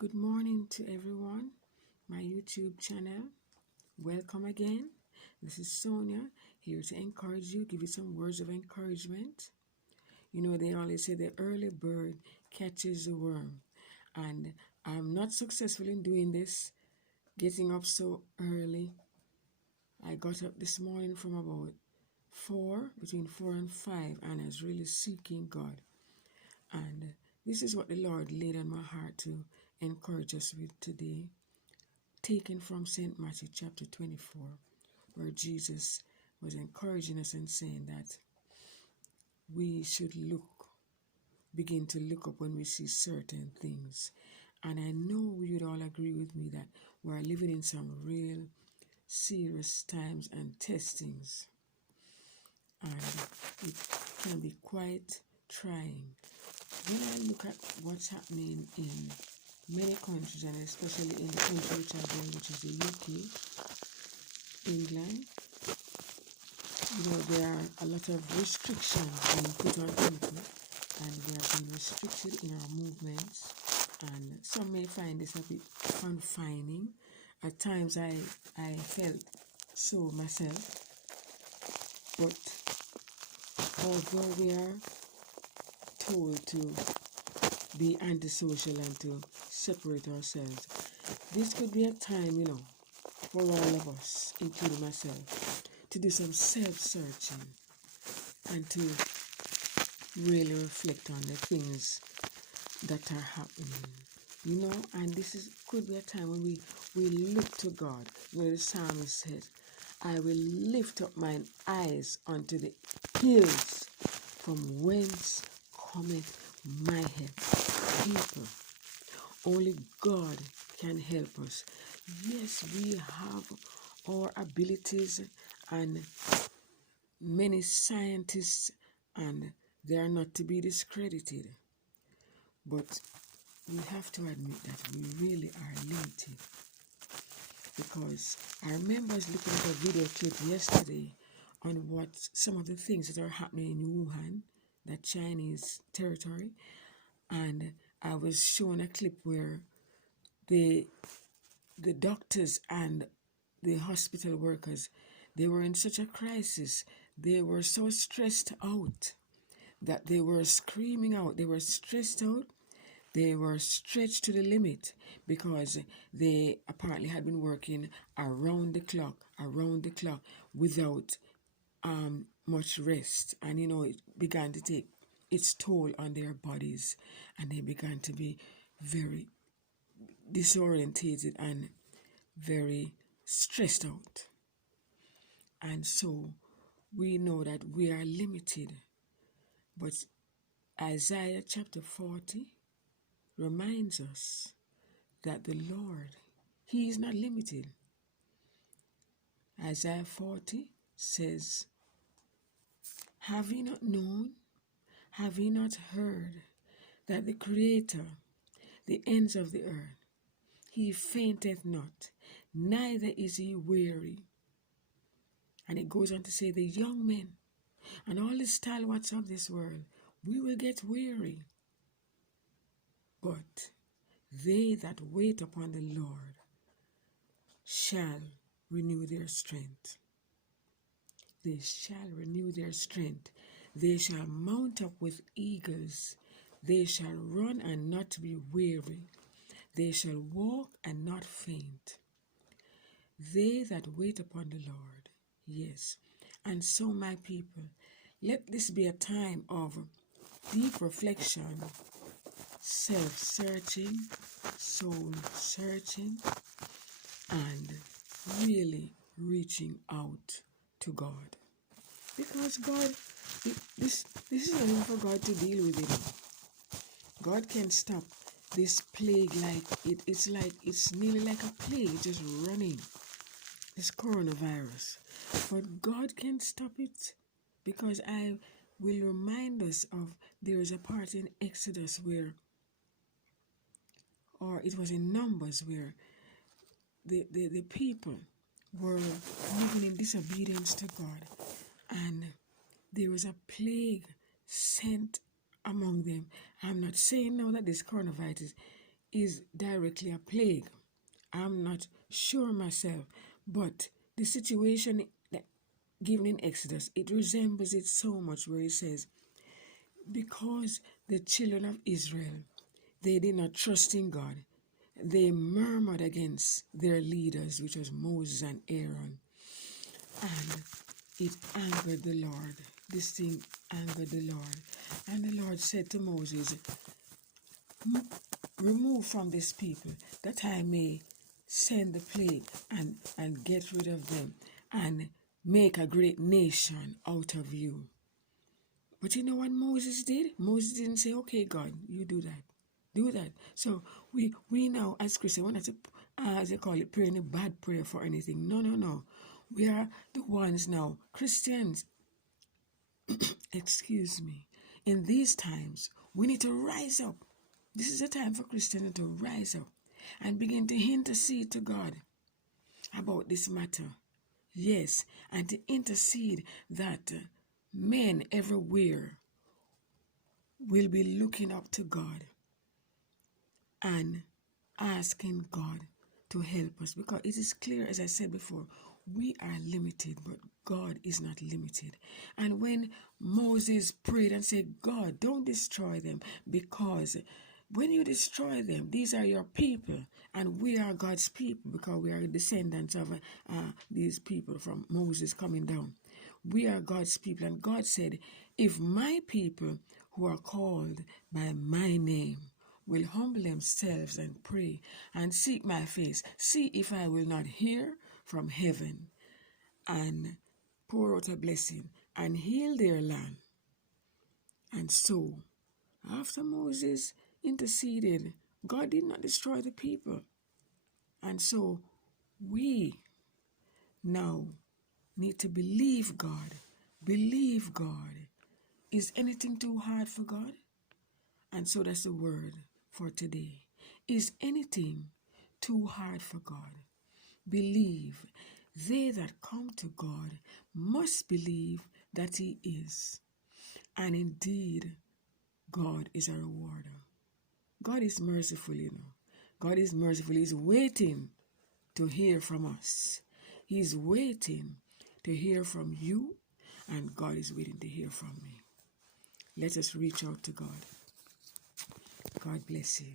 Good morning to everyone, my YouTube channel. Welcome again. This is Sonia here to encourage you, give you some words of encouragement. You know, they always say the early bird catches the worm, and I'm not successful in doing this, getting up so early. I got up this morning from about between 4 and 5, and I was really seeking God. And this is what the Lord laid on my heart to encourage us with today, taken from St. Matthew chapter 24, where Jesus was encouraging us and saying that we should begin to look up when we see certain things. And I know you would all agree with me that we're living in some real serious times and testings, and it can be quite trying. When I look at what's happening in many countries, and especially in the country which I'm in, which is the UK, England, there are a lot of restrictions being put on people, and we are being restricted in our movements, and some may find this a bit confining. At times I felt so myself, but although we are told to be antisocial and to separate ourselves, this could be a time, for all of us, including myself, to do some self-searching and to really reflect on the things that are happening, and could be a time when we look to God. The psalmist says, I will lift up mine eyes unto the hills, from whence cometh my help. People, only God can help us. Yes, we have our abilities and many scientists, and they are not to be discredited. But we have to admit that we really are limited. Because I remember looking at a video clip yesterday on what some of the things that are happening in Wuhan, that Chinese territory, and I was shown a clip where the doctors and the hospital workers, they were in such a crisis. They were so stressed out that they were screaming out. They were stressed out. They were stretched to the limit because they apparently had been working around the clock without much rest. And, it began to take its toll on their bodies, and they began to be very disorientated and very stressed out. And so we know that we are limited. But Isaiah chapter 40 reminds us that the Lord, He is not limited. Isaiah 40 says, have ye not known, have ye not heard, that the Creator, the ends of the earth, He fainteth not, neither is He weary. And it goes on to say, the young men and all the stalwarts of this world, we will get weary. But they that wait upon the Lord shall renew their strength. They shall renew their strength. They shall mount up with eagles. They shall run and not be weary. They shall walk and not faint. They that wait upon the Lord. Yes. And so, my people, let this be a time of deep reflection, self-searching, soul-searching, and really reaching out to God. Because God, this is nothing for God to deal with it. God can stop this plague it's nearly like a plague just running, this coronavirus. But God can stop it, because I will remind us of, there is a part in Exodus where, or it was in Numbers, where the people were living in disobedience to God, and there was a plague sent among them. I'm not saying now that this coronavirus is directly a plague. I'm not sure myself, but the situation that given in Exodus, it resembles it so much where it says, because the children of Israel, they did not trust in God, they murmured against their leaders, which was Moses and Aaron, and it angered the Lord. This thing angered the Lord. And the Lord said to Moses, remove from this people, that I may send the plague and get rid of them and make a great nation out of you. But you know what Moses did? Moses didn't say, okay, God, you do that. Do that. So we now, as Christians, we're not, as they call it, praying a bad prayer for anything. No, no, no. We are the ones now, Christians, excuse me, in these times, we need to rise up. This is a time for Christians to rise up and begin to intercede to God about this matter. Yes, and to intercede that men everywhere will be looking up to God and asking God to help us, because it is clear, as I said before, we are limited, but God is not limited. And when Moses prayed and said, God, don't destroy them, because when you destroy them, these are your people, and we are God's people, because we are descendants of these people from Moses coming down. We are God's people, and God said, if my people who are called by my name will humble themselves and pray and seek my face, see if I will not hear from heaven and pour out a blessing and heal their land. And so, after Moses interceded, God did not destroy the people. And so, we now need to believe God. Believe God. Is anything too hard for God? And so that's the word for today. Is anything too hard for God? Believe. They that come to God must believe that He is. And indeed, God is a rewarder. God is merciful, you know. God is merciful. He's waiting to hear from us. He's waiting to hear from you, and God is waiting to hear from me. Let us reach out to God. God bless you.